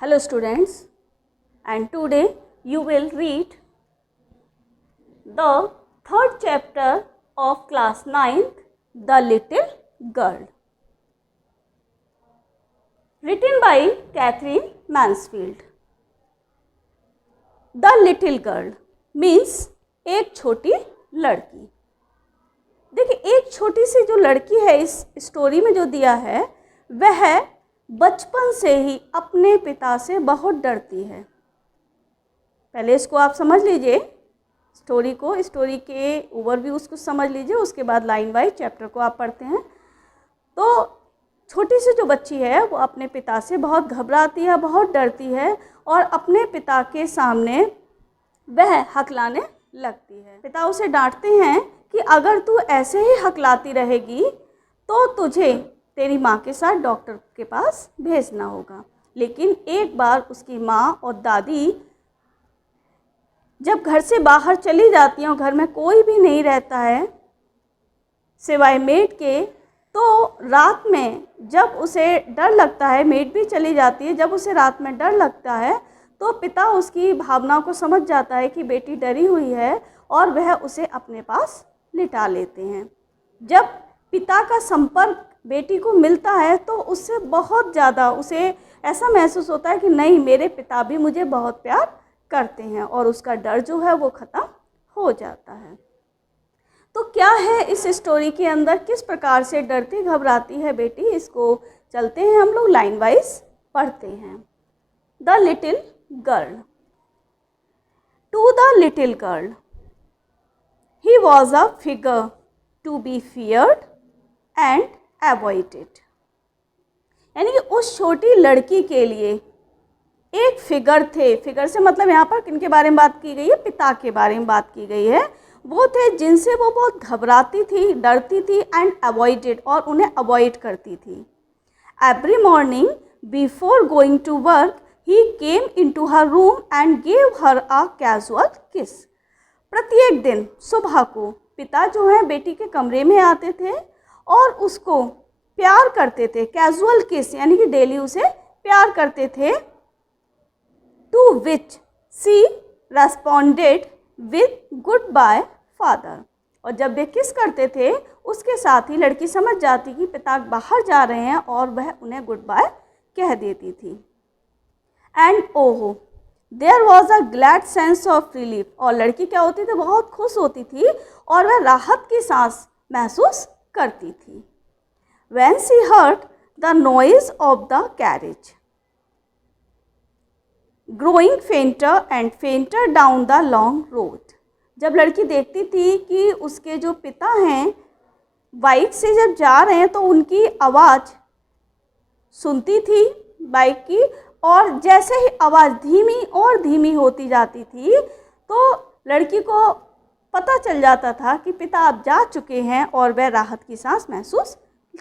Hello students, and today you will read the third chapter of class 9th, The Little Girl, written by Catherine Mansfield. The Little Girl means एक छोटी लड़की. देखिए, एक छोटी सी जो लड़की है इस स्टोरी में जो दिया है वह बचपन से ही अपने पिता से बहुत डरती है. पहले इसको आप समझ लीजिए, स्टोरी के ओवरव्यूज़ को समझ लीजिए, उसके बाद लाइन वाइज चैप्टर को आप पढ़ते हैं. तो छोटी सी जो बच्ची है वो अपने पिता से बहुत घबराती है, बहुत डरती है और अपने पिता के सामने वह हकलाने लगती है. पिता उसे डांटते हैं कि अगर तू ऐसे ही हकलाती रहेगी तो तुझे तेरी माँ के साथ डॉक्टर के पास भेजना होगा. लेकिन एक बार उसकी माँ और दादी जब घर से बाहर चली जाती हैं और घर में कोई भी नहीं रहता है सिवाय मेड के, तो रात में जब उसे डर लगता है, मेड भी चली जाती है, जब उसे रात में डर लगता है तो पिता उसकी भावनाओं को समझ जाता है कि बेटी डरी हुई है और वह उसे अपने पास लिटा लेते हैं. जब पिता का संपर्क बेटी को मिलता है तो उससे बहुत ज़्यादा उसे ऐसा महसूस होता है कि नहीं, मेरे पिता भी मुझे बहुत प्यार करते हैं और उसका डर जो है वो ख़त्म हो जाता है. तो क्या है इस स्टोरी के अंदर, किस प्रकार से डरती घबराती है बेटी, इसको चलते हैं हम लोग लाइन वाइज पढ़ते हैं. The little girl. To the little girl, he was a figure to be feared and avoided. यानी कि उस छोटी लड़की के लिए एक फिगर थे. फिगर से मतलब यहाँ पर किन के बारे में बात की गई है? पिता के बारे में बात की गई है. वो थे जिनसे वो बहुत घबराती थी, डरती थी एंड अवॉइडेड, और उन्हें अवॉइड करती थी. Every morning before going to work he came into her room and gave her a casual kiss. प्रत्येक दिन सुबह को पिता जो है बेटी के कमरे में आते थे और उसको प्यार करते थे. कैजुअल किस यानी कि डेली उसे प्यार करते थे. To which she responded with goodbye father. और जब वे किस करते थे उसके साथ ही लड़की समझ जाती कि पिता बाहर जा रहे हैं और वह उन्हें गुड बाय कह देती थी. एंड ओहो there was a glad sense of relief. और लड़की क्या होती थी? बहुत खुश होती थी और वह राहत की सांस महसूस करती थी. When she heard the noise of the carriage growing फेंटर and फेंटर down the long road. जब लड़की देखती थी कि उसके जो पिता हैं बाइक से जब जा रहे हैं तो उनकी आवाज़ सुनती थी बाइक की, और जैसे ही आवाज़ धीमी और धीमी होती जाती थी तो लड़की को पता चल जाता था कि पिता अब जा चुके हैं और वह राहत की सांस महसूस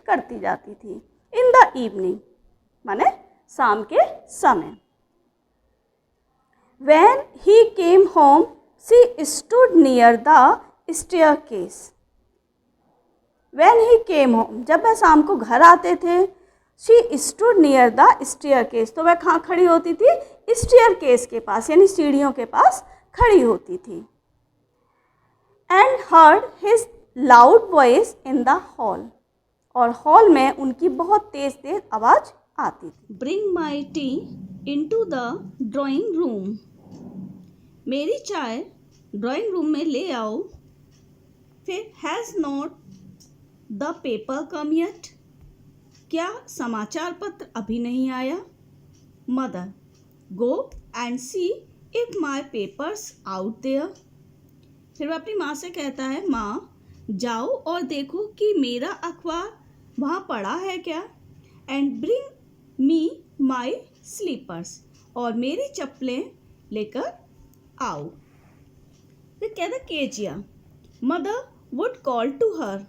करती जाती थी. इन द इवनिंग माने शाम के समय. When he came home, she stood near the staircase. When he came home, जब वह शाम को घर आते थे, she stood near the staircase. तो वह कहाँ खड़ी होती थी? staircase के पास, यानी सीढ़ियों के पास खड़ी होती थी. And heard his loud voice in the hall. और हॉल में उनकी बहुत तेज तेज आवाज़ आती थी. Bring my tea into the drawing room. मेरी चाय ड्राइंग रूम में ले आओ. फिर has not the paper come yet. क्या समाचार पत्र अभी नहीं आया? Mother go and see if my paper's out there. फिर वह अपनी माँ से कहता है, माँ जाओ और देखो कि मेरा अखबार वहाँ पड़ा है क्या. And bring me my slippers. और मेरी चप्पलें लेकर आओ. फिर कहता Kezia mother would call to her.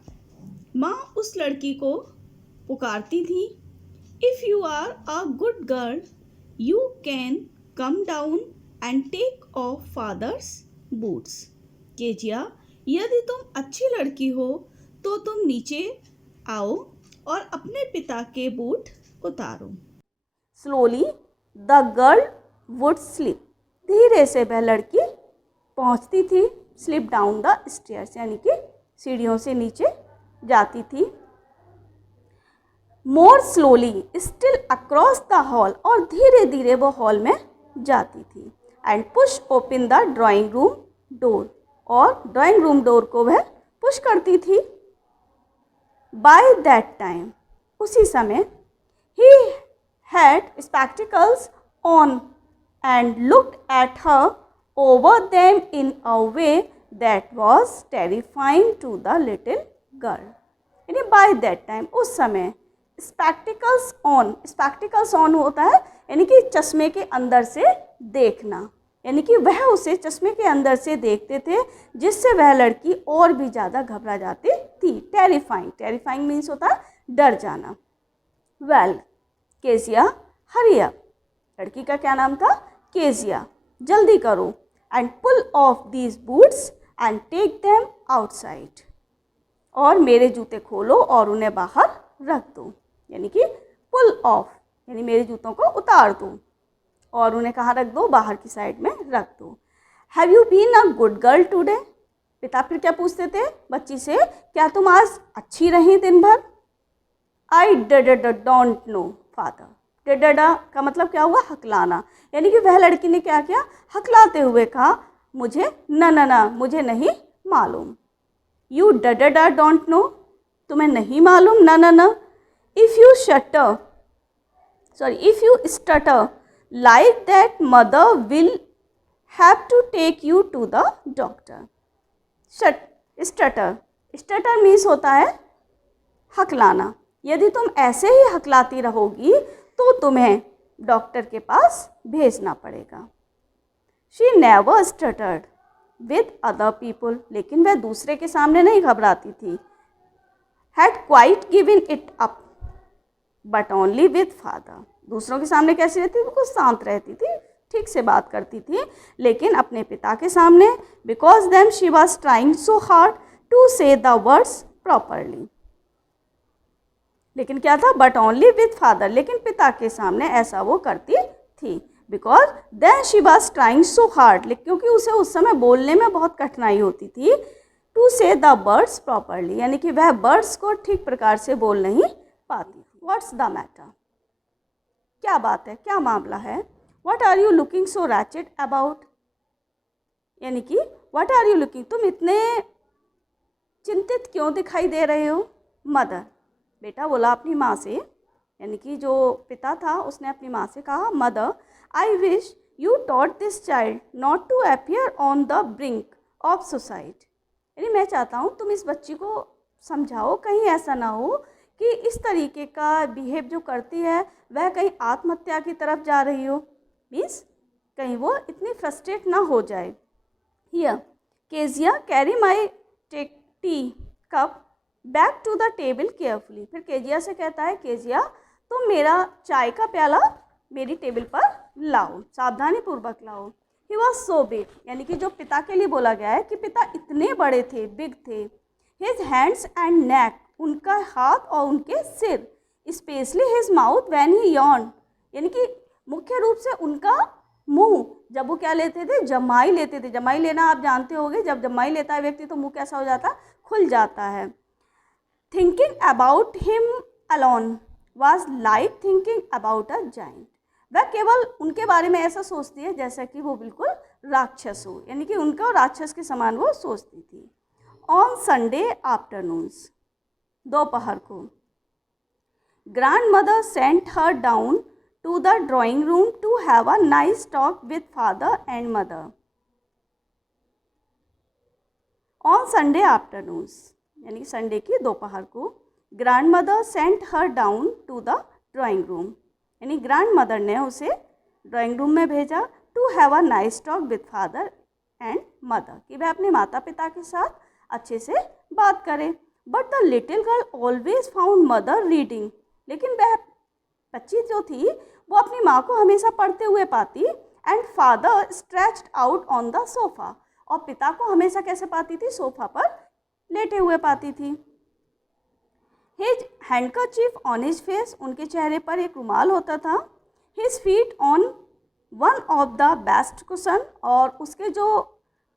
माँ उस लड़की को पुकारती थी. If you are a good girl you can come down and take off father's boots. Kezia यदि तुम अच्छी लड़की हो तो तुम नीचे आओ और अपने पिता के बूट उतारो. Slowly the girl would slip, धीरे से वह लड़की पहुंचती थी, स्लिप डाउन द स्टेयर्स, यानी कि सीढ़ियों से नीचे जाती थी। मोर slowly still across the hall, और धीरे धीरे वो हॉल में जाती थी। And push open the drawing room door, और ड्राइंग रूम डोर को वह पुश करती थी। बाय दैट टाइम, उसी समय, he had spectacles on and looked at her over them in a way that was terrifying to the little girl. यानी by that time, उस समय, स्पेक्टिकल्स ऑन होता है यानी कि चश्मे के अंदर से देखना, यानी कि वह उसे चश्मे के अंदर से देखते थे, जिससे वह लड़की और भी ज़्यादा घबरा जाती थी। टेरिफाइंग मीन्स होता है डर जाना। वेल केजिया हरी अप, लड़की का क्या नाम था? केजिया, जल्दी करो। And pull off these boots and take them outside, और मेरे जूते खोलो और उन्हें बाहर रख दो, यानी कि पुल ऑफ यानी मेरे जूतों को उतार दो और उन्हें कहाँ रख दो? बाहर की साइड में रख दो। Have you been a good girl today? पिता फिर क्या पूछते थे बच्ची से, क्या तुम आज अच्छी रही दिन भर? I don't know father. डडा का मतलब क्या हुआ? हकलाना, यानी कि वह लड़की ने क्या किया? हकलाते हुए कहा, मुझे ना मुझे नहीं मालूम। यू डडा डोंट नो, तुम्हें नहीं मालूम? ना। If you stutter like that, mother will have to take you to the doctor. Stutter means होता है हकलाना। यदि तुम ऐसे ही हकलाती रहोगी तो तुम्हें डॉक्टर के पास भेजना पड़ेगा। She never stuttered with other people, लेकिन वह दूसरे के सामने नहीं घबराती थी। Had quite given it up, but only with father. दूसरों के सामने कैसी रहती थी? बिल्कुल शांत रहती थी, ठीक से बात करती थी, लेकिन अपने पिता के सामने because then she was trying so hard to say the words properly. लेकिन क्या था? बट ओनली विथ फादर, लेकिन पिता के सामने ऐसा वो करती थी। Because then she was trying so hard, क्योंकि उसे उस समय बोलने में बहुत कठिनाई होती थी। To say the words properly, यानी कि वह वर्ड्स को ठीक प्रकार से बोल नहीं पाती। What's the matter? क्या बात है, क्या मामला है? What are you looking so wretched about, यानी कि व्हाट आर यू लुकिंग, तुम इतने चिंतित क्यों दिखाई दे रहे हो? मदर, बेटा बोला अपनी माँ से, यानी कि जो पिता था उसने अपनी माँ से कहा, mother I wish you taught this child not to appear on the brink of suicide, यानी मैं चाहता हूँ तुम इस बच्ची को समझाओ, कहीं ऐसा ना हो कि इस तरीके का बिहेव जो करती है वह कहीं आत्महत्या की तरफ जा रही हो, मीन्स कहीं वो इतनी फ्रस्ट्रेट ना हो जाए। Here Kezia carry my tea cup back to the table carefully, फिर केजिया से कहता है, केजिया तुम मेरा चाय का प्याला मेरी टेबल पर लाओ, सावधानी पूर्वक लाओ। ही वॉज सो बिग, यानी कि जो पिता के लिए बोला गया है कि पिता इतने बड़े थे, बिग थे। हिज हैंड्स एंड नेक, उनका हाथ और उनके सिर, specially his mouth when he यॉर्न, यानी कि मुख्य रूप से उनका मुंह, जब वो क्या लेते थे? जमाई लेते थे। जमाई लेना आप जानते होंगे, जब जमाई लेता है व्यक्ति तो मुंह कैसा हो जाता है? खुल जाता है। Thinking about him alone was like thinking about a giant, वह केवल उनके बारे में ऐसा सोचती है जैसा कि वो बिल्कुल राक्षस हो, यानी कि उनका राक्षस के समान वो सोचती थी। ऑन संडे आफ्टरनून्स, दोपहर को, grandmother sent her down to the drawing room to have a nice talk with father and mother. On Sunday afternoons, यानी संडे की दोपहर को, grandmother sent her down to the drawing room, यानी grandmother ने उसे drawing room में भेजा, to have a nice talk with father and mother, कि वह अपने माता पिता के साथ अच्छे से बात करे। But the little girl always found mother reading, लेकिन वह बच्ची जो थी वो अपनी माँ को हमेशा पढ़ते हुए पाती। And father stretched out on the sofa, और पिता को हमेशा कैसे पाती थी? सोफा पर लेटे हुए पाती थी। His handkerchief on his face, उनके चेहरे पर एक रुमाल होता था। His feet on one of the best cushion, और उसके जो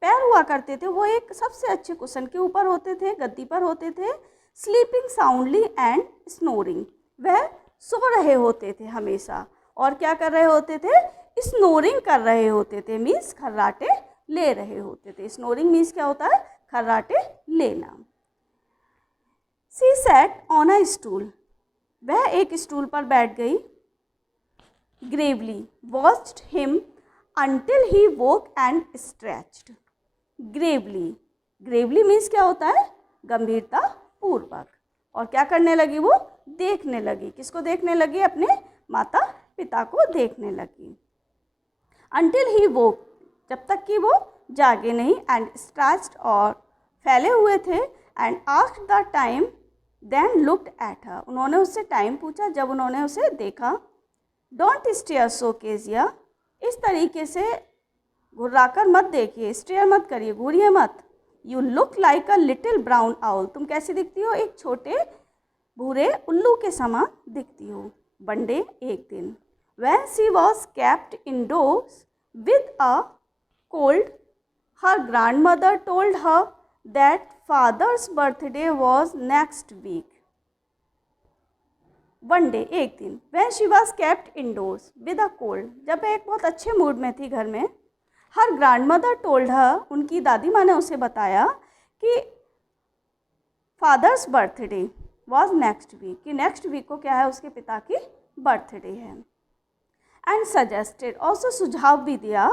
पैर हुआ करते थे वो एक सबसे अच्छे कुशन के ऊपर होते थे, गद्दी पर होते थे। स्लीपिंग साउंडली एंड स्नोरिंग, वह सो रहे होते थे हमेशा, और क्या कर रहे होते थे, स्नोरिंग कर रहे होते थे, मीन्स खर्राटे ले रहे होते थे। स्नोरिंग मीन्स क्या होता है, खर्राटे लेना। She sat on a stool, वह एक स्टूल पर बैठ गई। Gravely watched him until he woke and stretched. Gravely, Gravely means क्या होता है, गंभीरता पूर्वक, और क्या करने लगी, वो देखने लगी। किसको देखने लगी, अपने माता पिता को देखने लगी। until he woke, जब तक कि वो जागे नहीं, and stretched, और फैले हुए थे, and asked the time, then looked at her, उन्होंने उससे टाइम पूछा जब उन्होंने उसे देखा। don't stare so, kezia, इस तरीके से घुर्राकर मत देखिए, स्टेयर मत करिए, घूरिए मत। You look like a little brown owl, तुम कैसी दिखती हो, एक छोटे भूरे उल्लू के समान दिखती हो। वन डे, एक दिन, when she was kept indoors with a cold, her grandmother told her that father's birthday was next week. One day, एक दिन, when she was kept indoors with a cold, जब वह एक बहुत अच्छे mood में थी घर में। Her grandmother told her, उनकी दादी माँ ने उसे बताया कि father's birthday was next week, कि नेक्स्ट वीक को क्या है, उसके पिता की बर्थडे है। एंड सजेस्टेड, और सुझाव भी दिया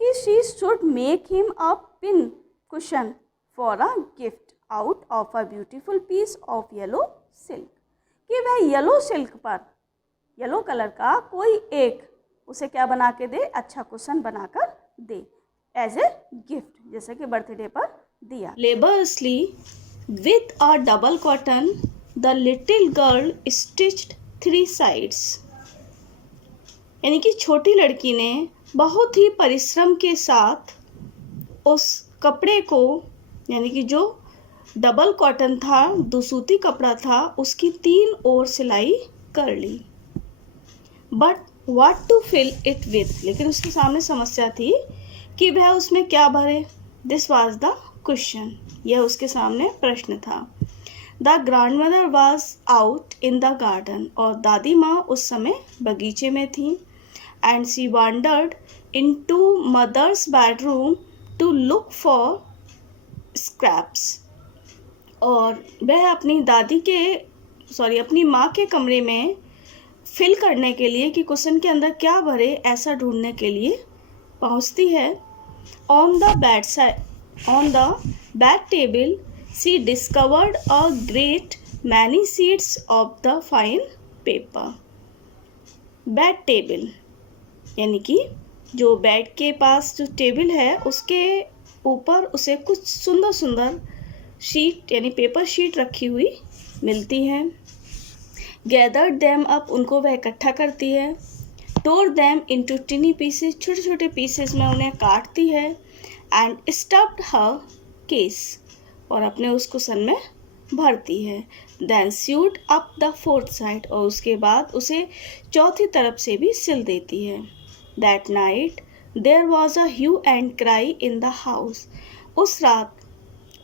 कि she should make him a pin cushion for a gift out of a beautiful piece of yellow silk, कि वह येलो सिल्क पर, येलो कलर का कोई एक उसे क्या बना के दे, अच्छा कुशन बनाकर दे, एज ए गिफ्ट, जैसे कि बर्थडे पर दिया। लेबरसली with a double cotton the little girl stitched 3 sides, यानी कि छोटी लड़की ने बहुत ही परिश्रम के साथ उस कपड़े को, यानी कि जो डबल कॉटन था, दुसूती कपड़ा था, उसकी 3 ओर सिलाई कर ली। But what to fill it with, लेकिन उसके सामने समस्या थी कि वह उसमें क्या भरे। दिस वाज द क्वेश्चन, यह उसके सामने प्रश्न था। The grandmother was out in the garden, और दादी माँ उस समय बगीचे में थी। And she wandered into mother's bedroom to look for scraps, और वह अपनी अपनी माँ के कमरे में फिल करने के लिए कि कुशन के अंदर क्या भरे, ऐसा ढूंढने के लिए पहुँचती है। On the bed table she discovered a great many sheets of the fine paper. Bed table, यानी कि जो बेड के पास जो टेबल है उसके ऊपर उसे कुछ सुंदर सुंदर शीट, यानी पेपर शीट रखी हुई मिलती हैं। गैदर्ड देम अप, उनको वह इकट्ठा करती है। टोर देम इनटू टिनी पीसेस, छोटे छोटे पीसेस में उन्हें काटती है। एंड स्टफ्ड हर केस, और अपने उस कुशन में भरती है। Then sewed up the 4th side, और उसके बाद उसे चौथी तरफ से भी सिल देती है। That night there was a hue and cry in the house, उस रात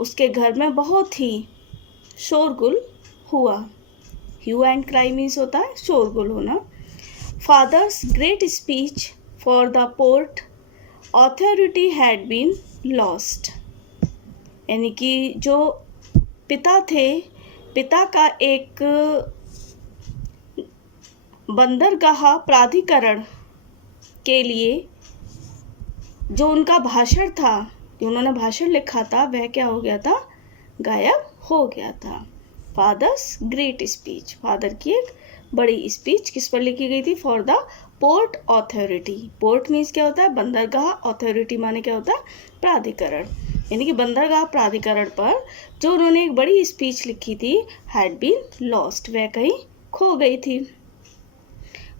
उसके घर में बहुत ही शोरगुल हुआ। ह्यू एंड क्राई मीन्स होता है शोरगुल होना। Father's great speech for the port authority had been lost, यानी कि जो पिता थे, पिता का एक बंदरगाह प्राधिकरण के लिए जो उनका भाषण था, जो उन्होंने भाषण लिखा था, वह क्या हो गया था, गायब हो गया था। फादर्स ग्रेट स्पीच, फादर की एक बड़ी स्पीच किस पर लिखी गई थी, for the port authority. Port means क्या होता है, बंदरगाह, ऑथोरिटी माने क्या होता है, प्राधिकरण, यानी कि बंदरगाह प्राधिकरण पर जो उन्होंने एक बड़ी स्पीच लिखी थी, हैड बीन लॉस्ट, वह कहीं खो गई थी।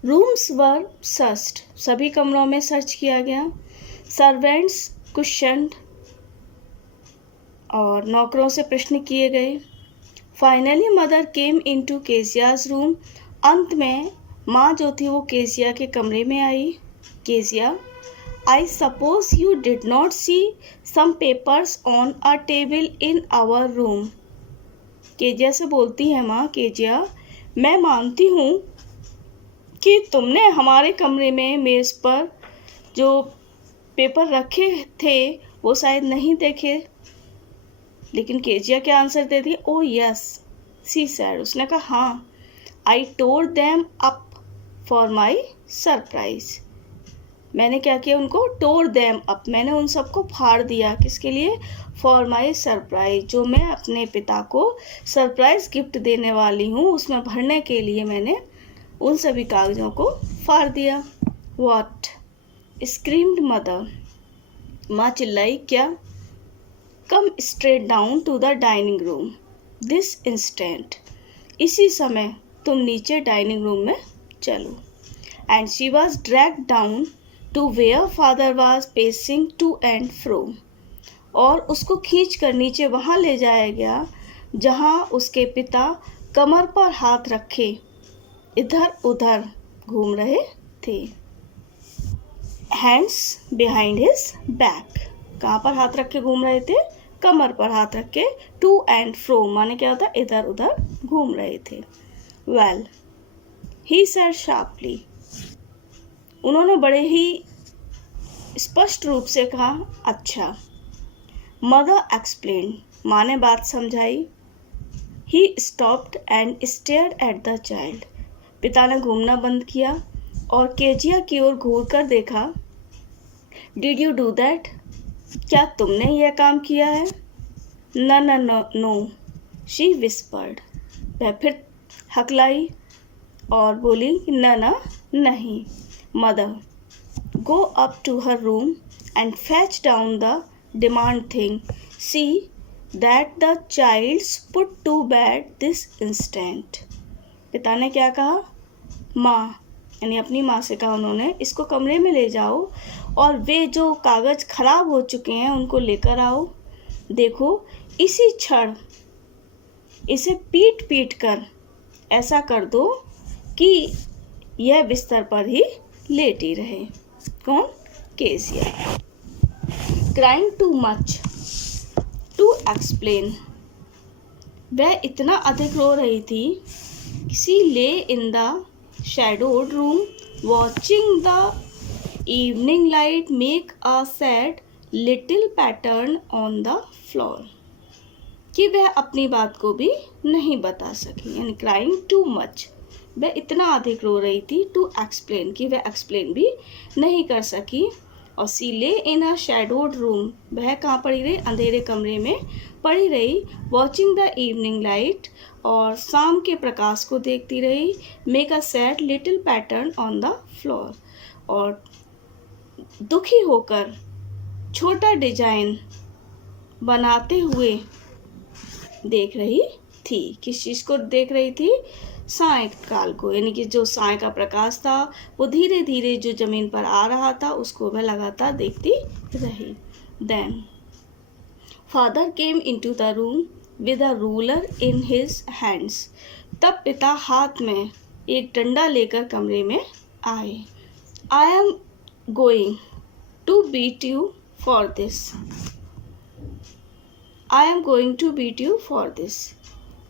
रूम्स वर सर्च्ड, सभी कमरों में सर्च किया गया। सर्वेंट्स क्वेश्चन्ड, और नौकरों से प्रश्न किए गए। Finally mother came into Keziah's room, अंत में माँ जो थी वो केजिया के कमरे में आई। Kezia, I suppose you did not see some papers on a table in our room. Kezia से बोलती है माँ, केजिया, मैं मानती हूँ कि तुमने हमारे कमरे में मेज़ पर जो पेपर रखे थे वो शायद नहीं देखे। लेकिन केजिया क्या आंसर देती है? ओ यस, सी सैड, उसने कहा हाँ, I tore them up for my surprise. मैंने क्या किया? उनको टोर देम अप, मैंने उन सबको फाड़ दिया। किसके लिए? फॉर माई सरप्राइज, जो मैं अपने पिता को सरप्राइज गिफ्ट देने वाली हूँ उसमें भरने के लिए मैंने उन सभी कागजों को फाड़ दिया। वॉट? स्क्रीम्ड मदर, माँ चिल्लाई, क्या? Come straight down to the dining room this instant, इसी समय तुम नीचे डाइनिंग रूम में चलो। And she was dragged down to where father was pacing to and fro, और उसको खींच कर नीचे वहाँ ले जाया गया जहाँ उसके पिता कमर पर हाथ रखे इधर उधर घूम रहे थे। हैंड्स बिहाइंड हिज बैक, कहाँ पर हाथ रख के घूम रहे थे? कमर पर हाथ रख के। टू एंड फ्रो माने क्या होता है? इधर उधर घूम रहे थे। वेल, ही सेड शार्पली, उन्होंने बड़े ही स्पष्ट रूप से कहा, अच्छा। मदर एक्सप्लेन, माँ ने बात समझाई। He stopped and stared at the child, पिता ने घूमना बंद किया और केजिया की ओर घूर कर देखा। डिड यू डू दैट, क्या तुमने यह काम किया है? न न नो नो, शी विस्पर्ड, वह फिर हकलाई और बोली न न नहीं। Mother, go up to her room and fetch down the damned thing, see that the child's put to bed this instant. पिता ने क्या कहा? माँ, यानी अपनी माँ से कहा उन्होंने, इसको कमरे में ले जाओ और वे जो कागज़ खराब हो चुके हैं उनको लेकर आओ। देखो, इसी क्षण इसे पीट पीट कर ऐसा कर दो कि यह बिस्तर पर ही लेटी रहे। कौन? Kezia. Crying too much to explain, वह इतना अधिक रो रही थी। She lay in the shadowed room watching the evening light make a sad little pattern on the floor, कि वह अपनी बात को भी नहीं बता सकी। यानी क्राइंग टू मच, वह इतना अधिक रो रही थी। टू एक्सप्लेन, कि वह एक्सप्लेन भी नहीं कर सकी। और सी ले इन अ शैडोड रूम, वह कहाँ पड़ी रही? अंधेरे कमरे में पड़ी रही। वॉचिंग द इवनिंग लाइट, और शाम के प्रकाश को देखती रही। Make a sad little pattern on the floor, और दुखी होकर छोटा डिजाइन बनाते हुए देख रही थी। किस चीज़ को देख रही थी? सायंकाल को, यानी कि जो साय का प्रकाश था वो धीरे धीरे जो जमीन पर आ रहा था उसको वह लगातार देखती रही। Then father came into the room with a ruler in his hands, तब पिता हाथ में एक डंडा लेकर कमरे में आए। I am going to beat you for this, I am going to beat you for this,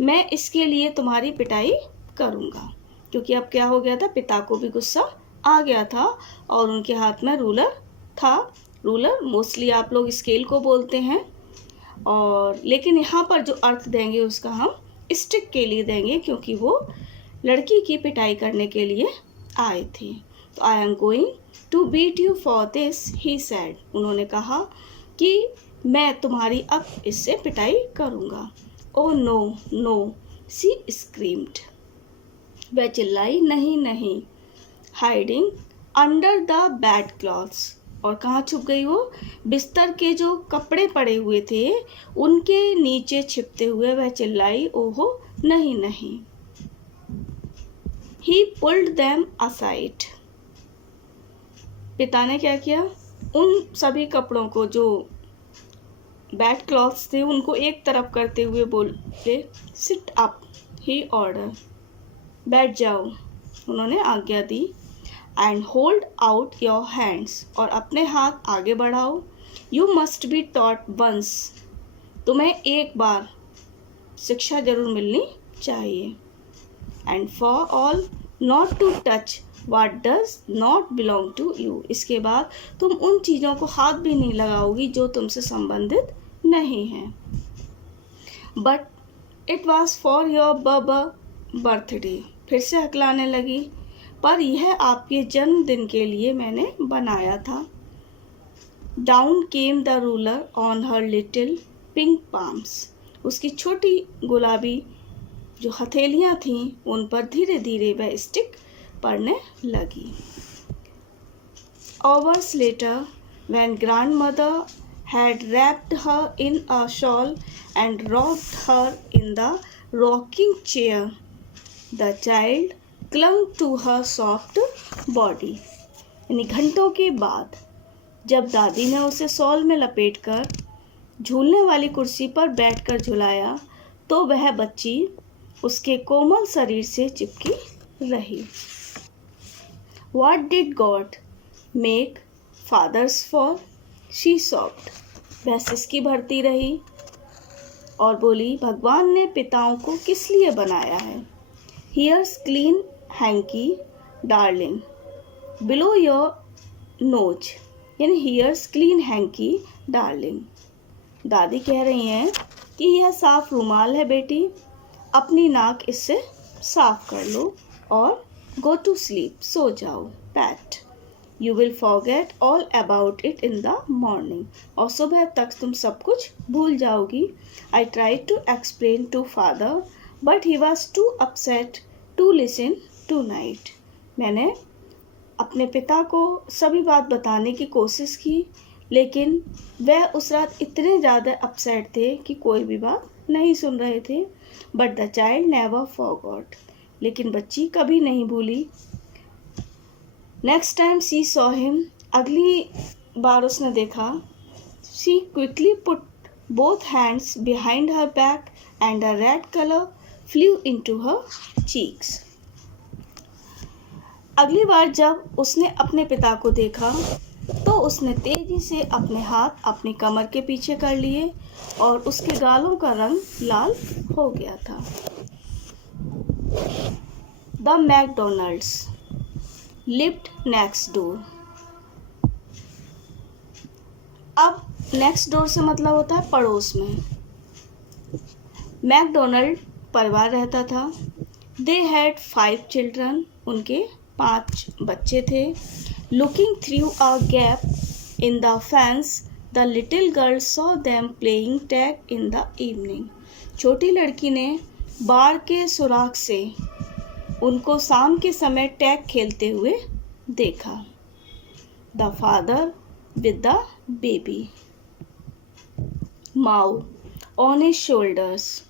मैं इसके लिए तुम्हारी पिटाई करूँगा। क्योंकि अब क्या हो गया था? पिता को भी गुस्सा आ गया था और उनके हाथ में रूलर था। रूलर मोस्टली आप लोग स्केल को बोलते हैं, और लेकिन यहाँ पर जो अर्थ देंगे उसका हम स्टिक के लिए देंगे, क्योंकि वो लड़की की पिटाई करने के लिए आए थे। तो I am going to beat you for this, he said, उन्होंने कहा कि मैं तुम्हारी अब इससे पिटाई करूँगा। Oh no no, she screamed, वह चिल्लाई, नहीं नहीं। Hiding under the bed clothes, और कहाँ छुप गई वो? बिस्तर के जो कपड़े पड़े हुए थे उनके नीचे छिपते हुए वह चिल्लाई, ओहो नहीं नहीं। ही पुल्ड देम असाइड, पिता ने क्या किया? उन सभी कपड़ों को जो बेड क्लॉथ्स थे उनको एक तरफ करते हुए बोले, सिट अप, ही ऑर्डर, बैठ जाओ। उन्होंने आज्ञा दी। And hold out your hands, और अपने हाथ आगे बढ़ाओ। You must be taught once, तुम्हें एक बार शिक्षा जरूर मिलनी चाहिए। And for all not to touch what does not belong to you, इसके बाद तुम उन चीज़ों को हाथ भी नहीं लगाओगी जो तुमसे संबंधित नहीं हैं। But it was for your birthday, फिर से हकलाने लगी, पर यह आपके जन्मदिन के लिए मैंने बनाया था। Down came the ruler on her little pink palms, उसकी छोटी गुलाबी जो हथेलियाँ थीं उन पर धीरे धीरे वह स्टिक पड़ने लगी। Hours later, when grandmother had wrapped her in a shawl and rocked her in the rocking chair, the child clung to her soft body. यानी घंटों के बाद जब दादी ने उसे शॉल में लपेटकर झूलने वाली कुर्सी पर बैठकर झुलाया तो वह बच्ची उसके कोमल शरीर से चिपकी रही। What did God make fathers for? She sobbed. वह सिसकी भरती रही और बोली, भगवान ने पिताओं को किस लिए बनाया है? Here's clean hanky, darling, below your nose. यानी here's clean hanky, darling. दादी कह रही हैं कि यह साफ रुमाल है बेटी, अपनी नाक इससे साफ कर लो और गो टू स्लीप, सो जाओ। Pat, you will forget all about it in the morning, और सुबह तक तुम सब कुछ भूल जाओगी। I try to explain to father but he was too upset to listen tonight. मैंने अपने पिता को सभी बात बताने की कोशिश की, लेकिन वह उस रात इतने ज़्यादा अपसेट थे कि कोई भी बात नहीं सुन रहे थे। But the child never forgot, लेकिन बच्ची कभी नहीं भूली। नेक्स्ट टाइम सी सॉ हिम, अगली बार उसने देखा, she quickly put both hands behind her back and a red colour flu into her cheeks. अगली बार जब उसने अपने पिता को देखा तो उसने तेजी से अपने हाथ अपनी कमर के पीछे कर लिए और उसके गालों का रंग लाल हो गया था। The McDonald's lived next door. अब नेक्स्ट डोर से मतलब होता है पड़ोस में। मैकडोनल्ड परिवार रहता था। दे हैड 5 चिल्ड्रन, उनके 5 बच्चे थे। Looking through a gap in the fence the little girl saw them playing tag in the evening. छोटी लड़की ने बाड़ के सुराख से उनको शाम के समय टैग खेलते हुए देखा। The father with the baby Mao on his shoulders,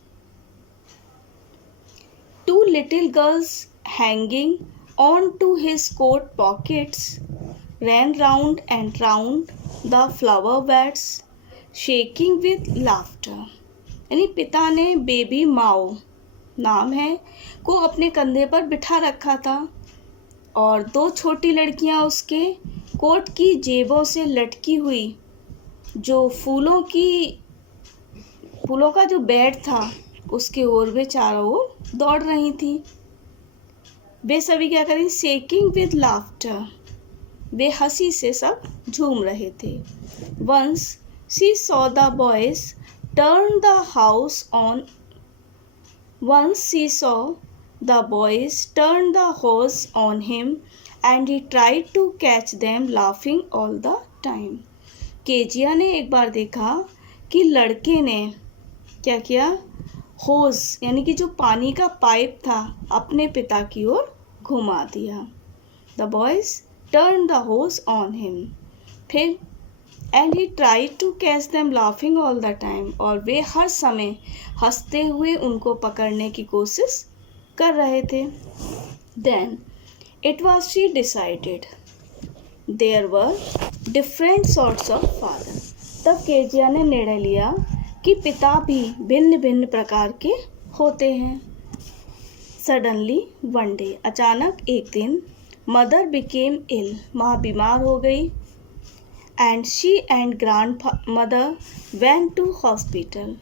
2 little girls hanging on to his coat pockets ran round and round the flower beds, shaking with laughter. यानी पिता ने बेबी माओ नाम है को अपने कंधे पर बिठा रखा था और 2 छोटी लड़कियां उसके कोट की जेबों से लटकी हुई जो फूलों का जो बेड था उसके ओर वे चारों ओर दौड़ रही थी। वे सभी क्या करें? शेकिंग विद लाफ्टर, वे हंसी से सब झूम रहे थे। Once she saw the boys turn the house on, once she saw the boys turn the hose on him and he tried to catch them laughing all the time. Kezia ने एक बार देखा कि लड़के ने क्या किया? होज यानी कि जो पानी का पाइप था अपने पिता की ओर घुमा दिया। The boys turned the hose on him. फिर and he tried to catch them laughing all the time, और वे हर समय हंसते हुए उनको पकड़ने की कोशिश कर रहे थे। Then it was she decided there were different sorts of father. तब केजिया ने निर्णय लिया कि पिता भी भिन्न भिन्न प्रकार के होते हैं। सडनली वन डे, अचानक एक दिन, मदर बिकेम इल, माँ बीमार हो गई, and she and grandmother went to hospital,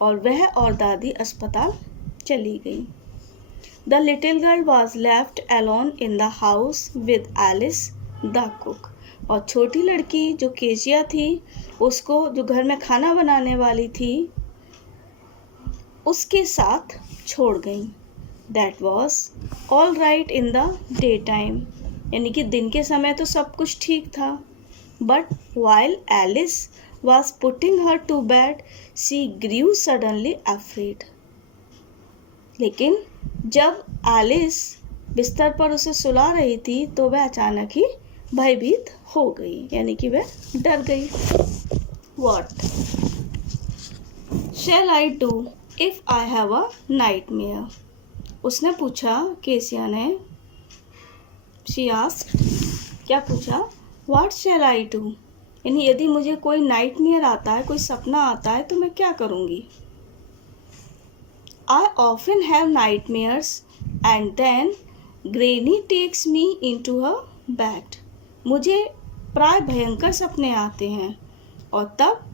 और वह और दादी अस्पताल चली गई। The little girl was left alone in the house with Alice the cook, और छोटी लड़की जो केजिया थी उसको, जो घर में खाना बनाने वाली थी, उसके साथ छोड़ गई। That was all right in the day time, यानी कि दिन के समय तो सब कुछ ठीक था, but while Alice was putting her to bed she grew suddenly afraid, लेकिन जब एलिस बिस्तर पर उसे सुला रही थी तो वह अचानक ही भयभीत हो गई, यानी कि वह डर गई। What shall I do if I have a nightmare? उसने पूछा, केसिया ने, she asked, क्या पूछा? What shall I do? यानी यदि मुझे कोई नाइटमेयर आता है, कोई सपना आता है तो मैं क्या करूँगी? I often have nightmares and then Granny takes me into her bed. मुझे प्राय भयंकर सपने आते हैं और तब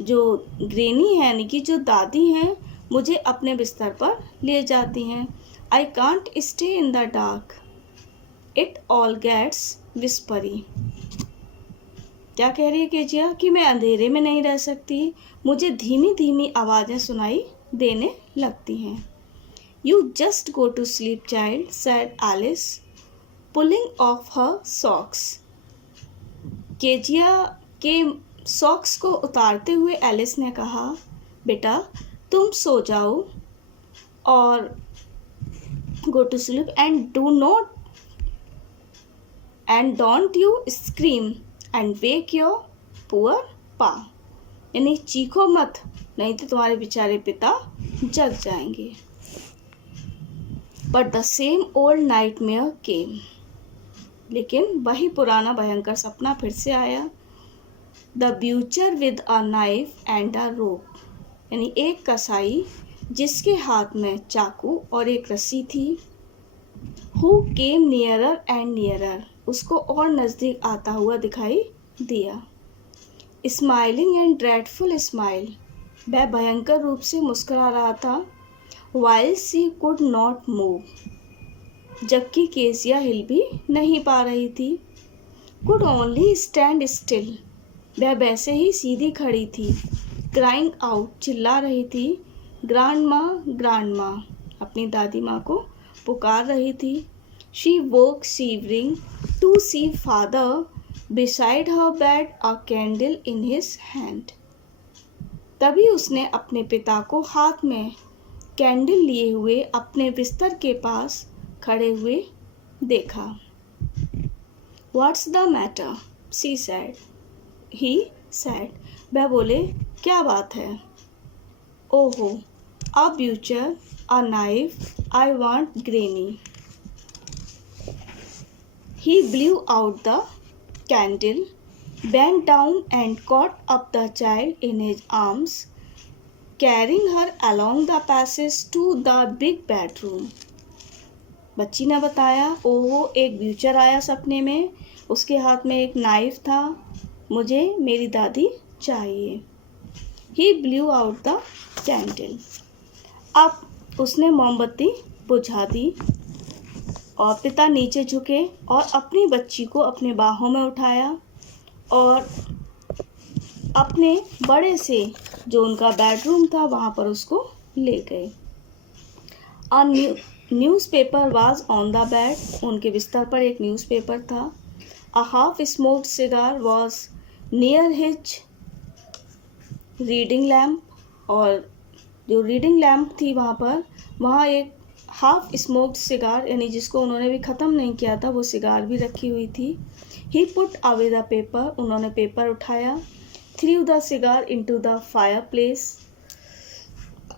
जो ग्रेनी है, यानी कि जो दादी हैं, मुझे अपने बिस्तर पर ले जाती हैं। I can't stay in the dark. It all gets whispery. क्या कह रही है केजिया? कि मैं अंधेरे में नहीं रह सकती, मुझे धीमी धीमी आवाज़ें सुनाई देने लगती हैं। You just go to sleep, child, said Alice, pulling off her socks. Kezia के सॉक्स को उतारते हुए एलिस ने कहा, बेटा तुम सो जाओ और go to sleep and don't you scream and wake your poor pa. यानी चीखो मत, नहीं तो तुम्हारे बेचारे पिता जग जाएंगे। But the same old nightmare came. लेकिन वही पुराना भयंकर सपना फिर से आया। The butcher with a knife and a rope. यानी एक कसाई जिसके हाथ में चाकू और एक रस्सी थी। Who came nearer and nearer. उसको और नज़दीक आता हुआ दिखाई दिया। Smiling and dreadful smile. वह भयंकर रूप से मुस्कुरा रहा था। While she could not move. जबकि केसिया हिल भी नहीं पा रही थी। Could only stand still. वह वैसे ही सीधी खड़ी थी। Crying out. चिल्ला रही थी। Grandma, grandma. अपनी दादी माँ को पुकार रही थी। She woke shivering to see father beside her bed, a candle in his hand. तभी उसने अपने पिता को हाथ में कैंडल लिए हुए अपने बिस्तर के पास खड़े हुए देखा। What's the matter? She said. He said. वह बोले, क्या बात है? ओहो, a butcher, a knife, I want Granny. He blew out the candle, bent down and caught up the child in his arms, carrying her along the passage to the big bedroom. बच्ची ने बताया, ओहो, एक ब्यूचर आया सपने में, उसके हाथ में एक नाइफ था, मुझे मेरी दादी चाहिए। He blew out the candle. अब उसने मोमबत्ती बुझा दी और पिता नीचे झुके और अपनी बच्ची को अपने बाहों में उठाया और अपने बड़े से जो उनका बेडरूम था वहाँ पर उसको ले गए। A newspaper was on the bed. उनके बिस्तर पर एक न्यूज़पेपर था. A half smoked cigar was near his reading lamp. और जो रीडिंग लैम्प थी वहाँ एक हाफ स्मोक्ड सिगार यानी जिसको उन्होंने भी ख़त्म नहीं किया था वो सिगार भी रखी हुई थी. ही पुट अवे द पेपर. उन्होंने पेपर उठाया. Through the cigar into the fire place.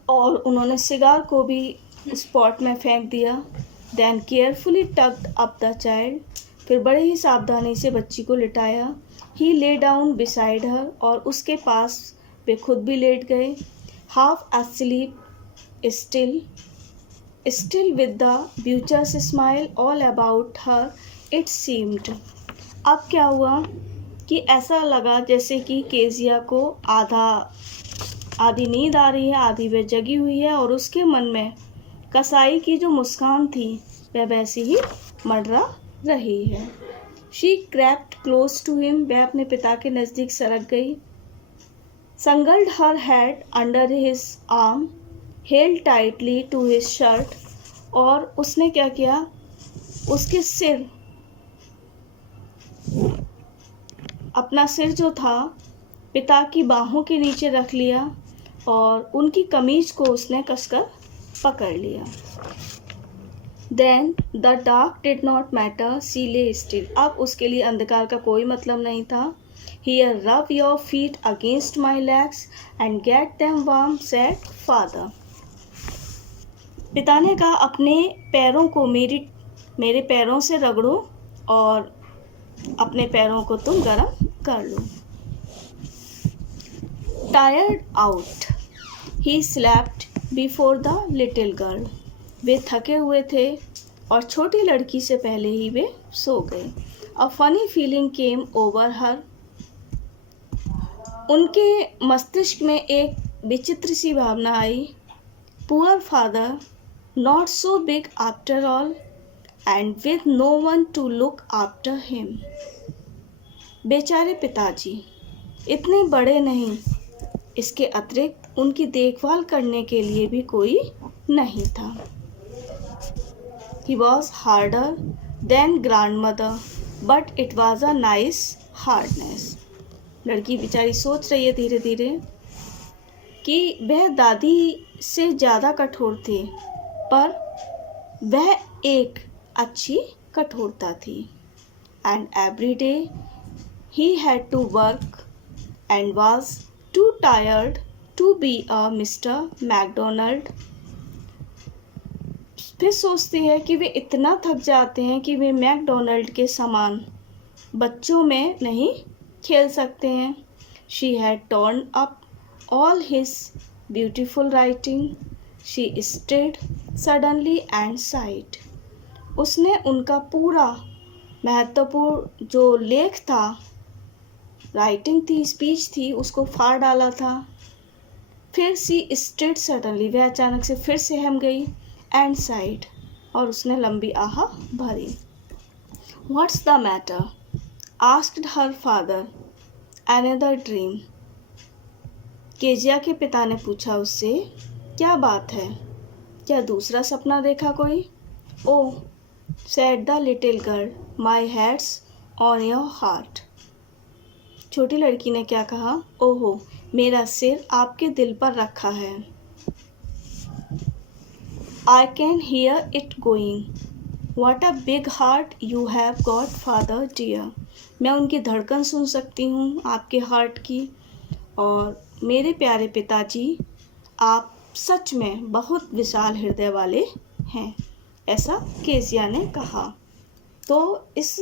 और उन्होंने सिगार को भी उस पॉट में फेंक दिया. Then carefully tucked up the child. फिर बड़े ही सावधानी से बच्ची को लिटाया. ही ले डाउन बिसाइड हर. और उसके पास वे खुद भी लेट गए. Half asleep still. Still with the beauteous smile all about her, it seemed. अब क्या हुआ कि ऐसा लगा जैसे कि केजिया को आधी नींद आ रही है, आधी वह जगी हुई है और उसके मन में कसाई की जो मुस्कान थी वह वैसी ही मंडरा रही है। She crept close to him, वह अपने पिता के नज़दीक सरक गई। Snuggled her head under his arm, held tightly to his shirt, और उसने क्या किया, उसके सिर, अपना सिर जो था पिता की बाहों के नीचे रख लिया और उनकी कमीज को उसने कसकर पकड़ लिया। Then the dark did not matter, she lay still, अब उसके लिए अंधकार का कोई मतलब नहीं था। Here rub your feet against my legs and get them warm, said father. पिता ने कहा अपने पैरों को मेरे पैरों से रगड़ो और अपने पैरों को तुम गर्म कर लो। Tired out he slept before the little girl, वे थके हुए थे और छोटी लड़की से पहले ही वे सो गए। A funny feeling came over her, उनके मस्तिष्क में एक विचित्र सी भावना आई। Poor father, not so big after all and with no one to look after him, बेचारे पिताजी इतने बड़े नहीं, इसके अतिरिक्त उनकी देखभाल करने के लिए भी कोई नहीं था। He was harder than grandmother, but it was a nice hardness. लड़की बेचारी सोच रही है धीरे धीरे कि वह दादी से ज़्यादा कठोर थे, पर वह एक अच्छी कठोरता थी। And every day he had to work and was too tired to be a Mr. McDonald. फिर सोचती है कि वे इतना थक जाते हैं कि वे मैकडोनल्ड के समान बच्चों में नहीं खेल सकते हैं। She had torn up all his beautiful writing. She stood suddenly and sighed. उसने उनका पूरा महत्वपूर्ण जो लेख था, राइटिंग थी, स्पीच थी, उसको फाड़ डाला था। फिर सी स्टेड सडनली, वह अचानक से फिर से हम गई, एंड साइड, और उसने लंबी आह भरी। What's the matter, asked her father, another dream, Kezia के पिता ने पूछा उससे, क्या बात है, क्या दूसरा सपना देखा कोई? Oh, said the little girl, my head's on your heart, छोटी लड़की ने क्या कहा, ओहो, मेरा सिर आपके दिल पर रखा है। I can hear it going, what a big heart you have got father dear, मैं उनकी धड़कन सुन सकती हूँ आपके हार्ट की, और मेरे प्यारे पिताजी आप सच में बहुत विशाल हृदय वाले हैं, ऐसा केजिया ने कहा। तो इस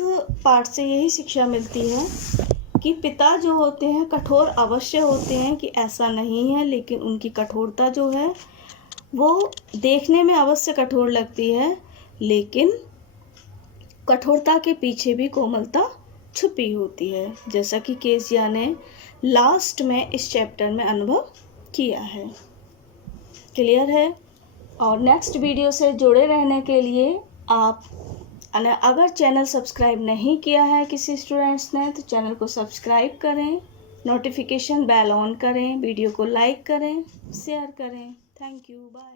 पाठ से यही शिक्षा मिलती है कि पिता जो होते हैं कठोर अवश्य होते हैं, कि ऐसा नहीं है, लेकिन उनकी कठोरता जो है वो देखने में अवश्य कठोर लगती है, लेकिन कठोरता के पीछे भी कोमलता छुपी होती है, जैसा कि केजिया ने लास्ट में इस चैप्टर में अनुभव किया है। क्लियर है? और नेक्स्ट वीडियो से जुड़े रहने के लिए आप अगर चैनल सब्सक्राइब नहीं किया है किसी स्टूडेंट्स ने, तो चैनल को सब्सक्राइब करें, नोटिफिकेशन बेल ऑन करें, वीडियो को लाइक करें, शेयर करें। Thank you, bye.